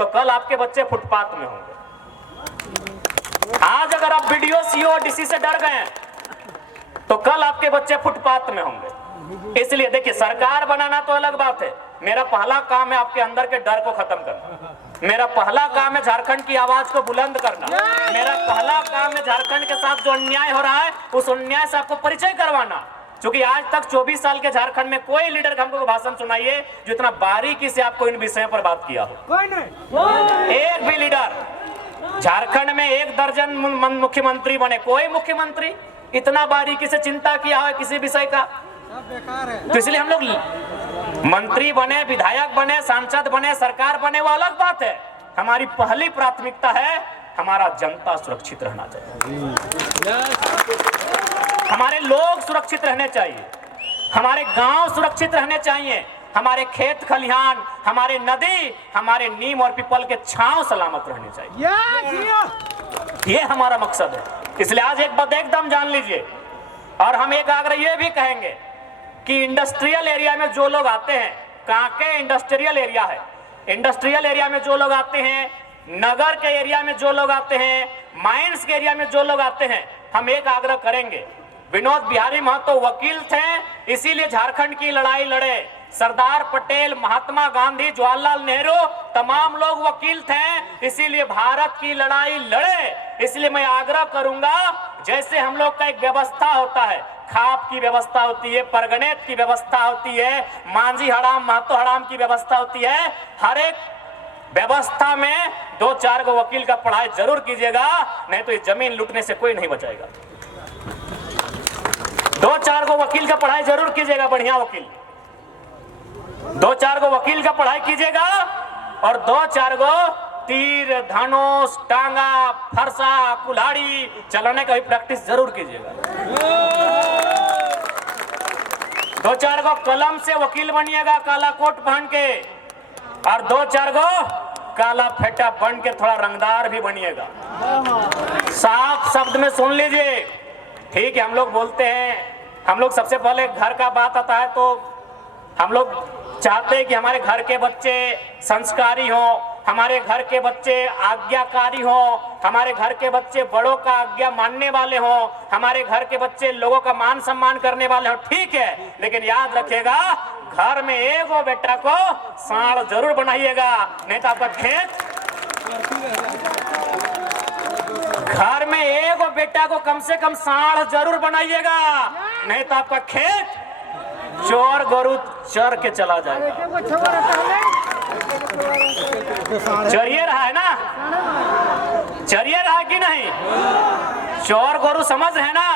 तो कल आपके बच्चे फुटपाथ में होंगे। आज अगर आप बीडीओ, सीओ, डीसी से डर गए तो कल आपके बच्चे फुटपाथ में होंगे। इसलिए देखिए, सरकार बनाना तो अलग बात है, मेरा पहला काम है आपके अंदर के डर को खत्म करना। मेरा पहला काम है झारखंड की आवाज को बुलंद करना। मेरा पहला काम है झारखंड के साथ जो अन्याय हो रहा है उस अन्याय से आपको परिचय करवाना। क्योंकि आज तक 24 साल के झारखंड में कोई लीडर हमको भाषण सुनाइए जो इतना बारीकी से आपको इन विषयों पर बात किया हो। कोई नहीं, एक भी लीडर। झारखंड में 1 दर्जन मुख्यमंत्री बने, कोई मुख्यमंत्री इतना बारीकी से चिंता किया है किसी विषय का? तो इसलिए हम लोग मंत्री बने, विधायक बने, सांसद बने, सरकार बने, वो अलग बात है। हमारी पहली प्राथमिकता है हमारा जनता सुरक्षित रहना चाहिए, हमारे लोग सुरक्षित रहने चाहिए, हमारे गांव सुरक्षित रहने चाहिए, हमारे खेत खलिहान, हमारे नदी, हमारे नीम और पीपल के छांव सलामत रहने चाहिए। ये हमारा मकसद है। इसलिए आज एक बात एकदम जान लीजिए, और हम एक आग्रह ये भी कहेंगे कि इंडस्ट्रियल एरिया में जो लोग आते हैं, कांके इंडस्ट्रियल एरिया है, इंडस्ट्रियल एरिया में जो लोग आते हैं, नगर के एरिया में जो लोग आते हैं, माइंस के एरिया में जो लोग आते हैं, हम एक आग्रह करेंगे। विनोद बिहारी महतो वकील थे, इसीलिए झारखंड की लड़ाई लड़े। सरदार पटेल, महात्मा गांधी, जवाहरलाल नेहरू, तमाम लोग वकील थे, इसीलिए भारत की लड़ाई लड़े। इसलिए मैं आग्रह करूंगा, जैसे हम लोग का एक व्यवस्था होता है, खाप की व्यवस्था होती है, परगनेत की व्यवस्था होती है, मांझी हड़ाम, महतो हड़ाम की व्यवस्था होती है, हर एक व्यवस्था में 2-4 गो वकील का पढ़ाई जरूर कीजिएगा, नहीं तो ये जमीन लूटने से कोई नहीं बचाएगा। 2-4 गो वकील का पढ़ाई जरूर कीजिएगा, बढ़िया वकील, 2-4 गो वकील का पढ़ाई कीजिएगा, और 2-4 गो तीर, धनुष, टांगा, फरसा, कुल्हाड़ी चलाने का भी प्रैक्टिस जरूर कीजिएगा। 2-4 गो कलम से वकील बनिएगा, काला कोट पहन के, और 2-4 गो काला फेटा बन के थोड़ा रंगदार भी बनिएगा। साफ शब्द में सुन लीजिए। ठीक है, हम लोग बोलते हैं, हम लोग सबसे पहले घर का बात आता है तो हम लोग चाहते हैं कि हमारे घर के बच्चे संस्कारी हों, हमारे घर के बच्चे आज्ञाकारी हों, हमारे घर के बच्चे बड़ों का आज्ञा मानने वाले हों, हमारे घर के बच्चे लोगों का मान सम्मान करने वाले हों। ठीक है, लेकिन याद रखिएगा, घर में एक बेटा को सांड जरूर बनाइएगा, नहीं तो आपका खेत, घर में एक बेटा को कम से कम सांड जरूर बनाइएगा, नहीं तो आपका खेत चोर गोरू चर के चला जाएगा। चरिए रहा है ना, चरिए रहा कि नहीं? चोर गोरू समझ रहे ना?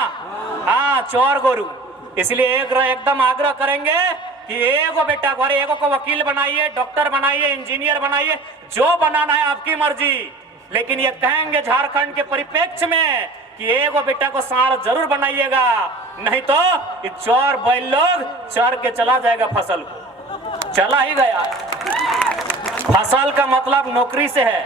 हाँ, चोर गोरू। इसलिए एकदम आग्रह करेंगे कि एगो बेटा को, अरे एगो को वकील बनाइए, डॉक्टर बनाइए, इंजीनियर बनाइए, जो बनाना है आपकी मर्जी, लेकिन ये कहेंगे झारखंड के परिप्रेक्ष्य में कि एगो बेटा को सांड जरूर बनाइएगा, नहीं तो ये चोर बैल लोग चर के चला जाएगा फसल को। चला ही गया। फसल का मतलब नौकरी से है,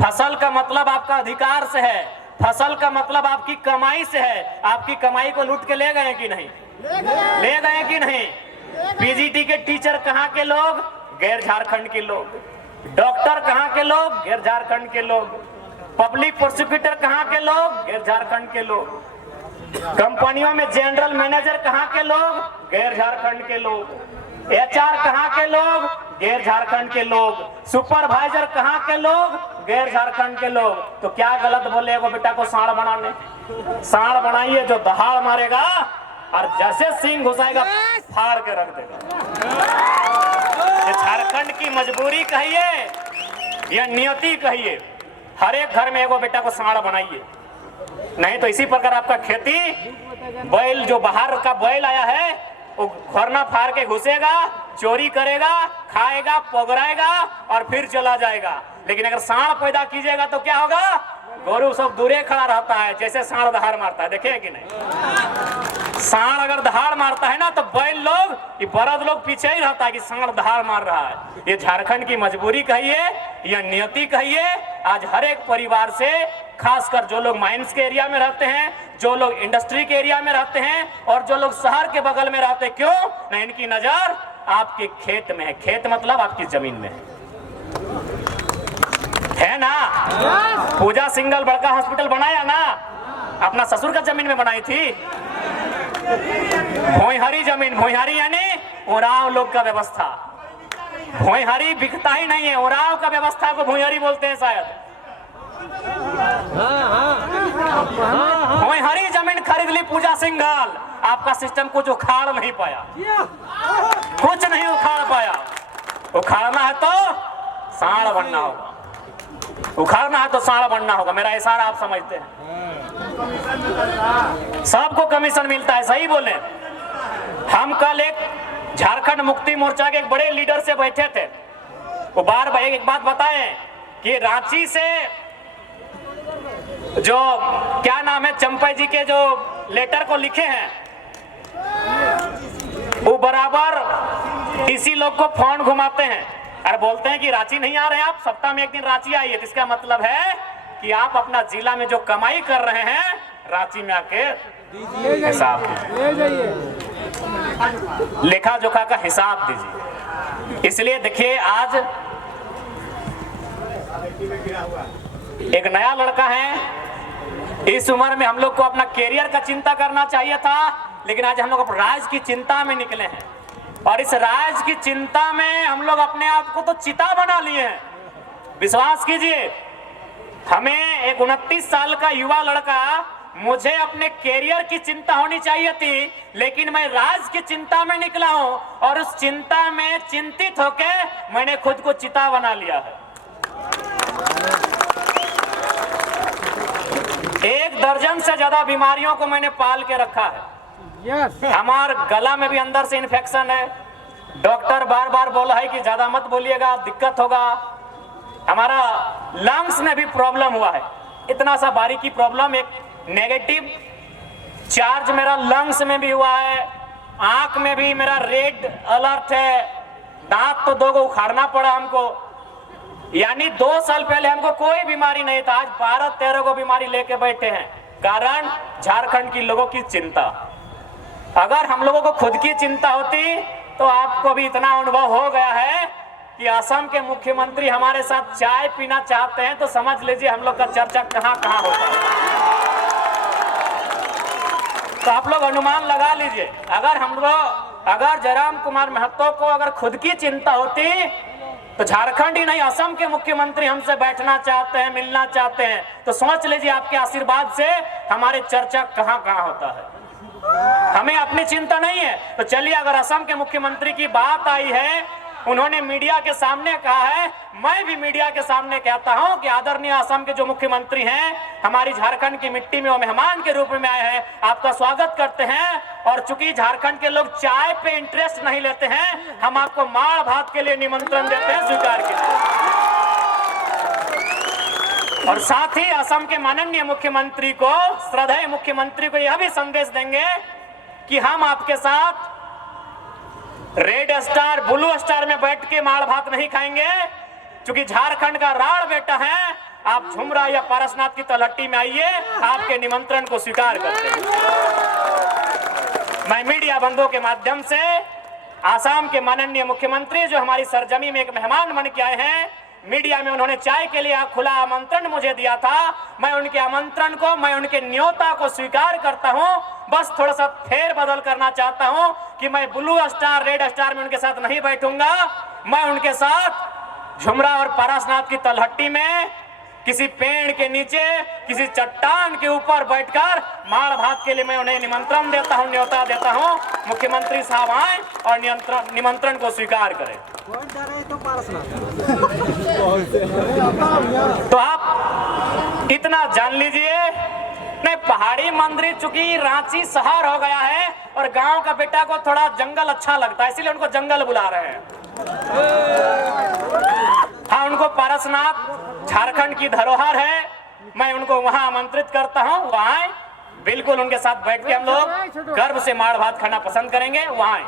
फसल का मतलब आपका अधिकार से है, फसल का मतलब आपकी कमाई से है। आपकी कमाई को लूट के ले गए कि नहीं? ले गए कि नहीं? पीजीटी के टीचर कहाँ के लोग? गैर झारखंड के लोग। डॉक्टर कहाँ के लोग? गैर झारखंड के लोग। पब्लिक प्रोसिक्यूटर कहाँ के लोग? गैर झारखंड के लोग। कंपनियों में जनरल मैनेजर कहाँ के लोग? गैर झारखंड के लोग। एचआर कहाँ के लोग? गैर झारखंड के लोग। सुपरवाइजर कहाँ के लोग? गैर झारखंड के लोग। तो क्या गलत बोले वो बेटा को सांड बनाने? सांड बनाइए जो दहाड़ मारेगा और जैसे सिंह घुसाएगा फाड़ के रख देगा। ये झारखंड की मजबूरी कहिए या नियति कहिए, हर एक घर में एगो बेटा को सांड बनाइए, नहीं तो इसी प्रकार आपका खेती, बैल जो बाहर का बैल आया है वो घरना फाड़ के घुसेगा, चोरी करेगा, खाएगा, पोगराएगा और फिर चला जाएगा। लेकिन अगर सांड पैदा कीजिएगा तो क्या होगा? गोरू सब दूरे खड़ा रहता है, जैसे सांड दहाड़ मारता है, देखे कि नहीं? सांड अगर दहाड़ मारता है ना तो बैल लोग, ये बरद लोग पीछे ही रहता है कि सांड दहाड़ मार रहा है। ये झारखंड की मजबूरी कहिए या नियति कहिए, आज हर एक परिवार से, खासकर जो लोग माइंस के एरिया में रहते हैं, जो लोग इंडस्ट्री के एरिया में रहते हैं और जो लोग शहर के बगल में रहते हैं, क्यों ना इनकी नजर आपके खेत में है। खेत मतलब आपकी जमीन में है। है ना? पूजा सिंगल बड़का हॉस्पिटल बनाया ना, अपना ससुर का जमीन में बनाई थी। भोईहरी जमीन, भोईहरी यानी उराव लोग का व्यवस्था। भोईहरी बिकता ही नहीं है, उराव का व्यवस्था को भोईहरी बोलते हैं शायद। भोईहरी जमीन खरीद ली पूजा सिंघल, आपका सिस्टम कुछ उखाड़ नहीं पाया, कुछ नहीं उखाड़ पाया। उखाड़ना है तो सांड बनना होगा, उखाड़ना है तो सांड बनना होगा। मेरा इशारा आप समझते हैं। सबको कमीशन मिलता है, सही बोले। हम कल एक झारखंड मुक्ति मोर्चा के एक बड़े लीडर से बैठे थे, वो बार बार एक बात बताए कि रांची से जो क्या नाम है चंपा जी के जो लेटर को लिखे हैं, वो बराबर इसी लोग को फोन घुमाते हैं और बोलते हैं कि रांची नहीं आ रहे हैं आप, सप्ताह में एक दिन रांची आइए। तो इसका मतलब है कि आप अपना जिला में जो कमाई कर रहे हैं रांची में आके हिसाब दीजिए, लेखा जोखा का हिसाब दीजिए। इसलिए देखिए, आज एक नया लड़का है, इस उम्र में हम लोग को अपना कैरियर का चिंता करना चाहिए था, लेकिन आज हम लोग राज की चिंता में निकले हैं। और इस राज की चिंता में हम लोग अपने आप को तो चिता बना लिए हैं। विश्वास कीजिए, हमें एक 29 साल का युवा लड़का, मुझे अपने कैरियर की चिंता होनी चाहिए थी, लेकिन मैं राज की चिंता में निकला हूं और उस चिंता में चिंतित होके मैंने खुद को चिता बना लिया है। 1 दर्जन से ज्यादा बीमारियों को मैंने पाल के रखा है। हमारे गला में भी अंदर से इन्फेक्शन है, डॉक्टर बार बार बोला है कि ज्यादा मत बोलिएगा, दिक्कत होगा। हमारा लंग्स में भी प्रॉब्लम हुआ है, इतना सा बारीकी प्रॉब्लम, एक नेगेटिव चार्ज मेरा लंग्स में भी हुआ है, आंख में भी मेरा रेड अलर्ट है, दांत तो 2 को उखाड़ना पड़ा हमको। यानी 2 साल पहले हमको कोई बीमारी नहीं था, आज 12-13 को बीमारी लेके बैठे हैं। कारण झारखंड की लोगों की चिंता। अगर हम लोगों को खुद की चिंता होती तो आपको भी इतना अनुभव हो गया है कि असम के मुख्यमंत्री हमारे साथ चाय पीना चाहते हैं तो समझ लीजिए हम लोग का चर्चा कहां कहां होता है। तो आप लोग अनुमान लगा लीजिए, अगर जयराम कुमार महतो को अगर खुद की चिंता होती तो झारखंड ही नहीं, असम के मुख्यमंत्री हमसे बैठना चाहते हैं, मिलना चाहते हैं। तो सोच लीजिए आपके आशीर्वाद से हमारे चर्चा कहां कहां होता है। हमें अपनी चिंता नहीं है। तो चलिए, अगर असम के मुख्यमंत्री की बात आई है, उन्होंने मीडिया के सामने कहा है, मैं भी मीडिया के सामने कहता हूं कि आदरणीय असम के जो मुख्यमंत्री हैं, हमारी झारखंड की मिट्टी में वो मेहमान के रूप में आए हैं, आपका स्वागत करते हैं। और चूंकि झारखंड के लोग चाय पे इंटरेस्ट नहीं लेते हैं, हम आपको माड़ भात के लिए निमंत्रण देते हैं, स्वीकार कीजिए। और साथ ही असम के माननीय मुख्यमंत्री को, श्रद्धेय मुख्यमंत्री को यह भी संदेश देंगे कि हम आपके साथ रेड स्टार, ब्लू स्टार में बैठ के माड़ भात नहीं खाएंगे, क्योंकि झारखंड का राड़ बेटा है। आप झुमरा या पारसनाथ की तलहटी में आइए, आपके निमंत्रण को स्वीकार करते हैं। मैं मीडिया बंधुओं के माध्यम से आसाम के माननीय मुख्यमंत्री जो हमारी सरजमी में एक मेहमान बन के आए हैं, मीडिया में उन्होंने चाय के लिए खुला आमंत्रण मुझे दिया था, मैं उनके आमंत्रण को, मैं उनके न्योता को स्वीकार करता हूं। बस थोड़ा सा फेर बदल करना चाहता हूं कि मैं ब्लू स्टार, रेड स्टार में उनके साथ नहीं बैठूंगा। मैं उनके साथ झुमरा और पारसनाथ की तलहटी में किसी पेड़ के नीचे, किसी चट्टान के ऊपर बैठकर माड़ भात के लिए मैं उन्हें निमंत्रण देता हूं, न्योता देता हूं। मुख्यमंत्री साहब आए और निमंत्रण को स्वीकार करें। तो आप इतना जान लीजिए, नहीं, पहाड़ी मंदिर चूंकि रांची शहर हो गया है और गांव का बेटा को थोड़ा जंगल अच्छा लगता है, इसीलिए उनको जंगल बुला रहे हैं। हाँ, उनको पारसनाथ झारखंड की धरोहर है, मैं उनको वहां आमंत्रित करता हूं, वहां आए, बिल्कुल उनके साथ बैठ के हम लोग गर्व से माड़ भात खाना पसंद करेंगे। वहां आए,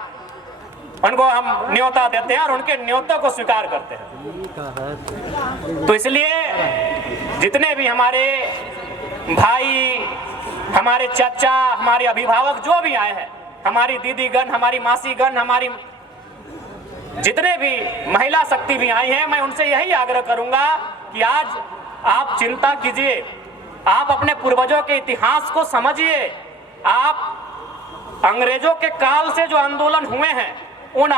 उनको हम न्योता देते हैं और उनके न्योता को स्वीकार करते हैं। तो इसलिए जितने भी हमारे भाई, हमारे चाचा, हमारे अभिभावक जो भी आए हैं, हमारी दीदीगण, हमारी मासीगण, हमारी जितने भी महिला शक्ति भी आई हैं, मैं उनसे यही आग्रह करूंगा कि आज आप चिंता कीजिए, आप अपने पूर्वजों के इतिहास को समझिए। आप अंग्रेजों के काल से जो आंदोलन हुए हैं उन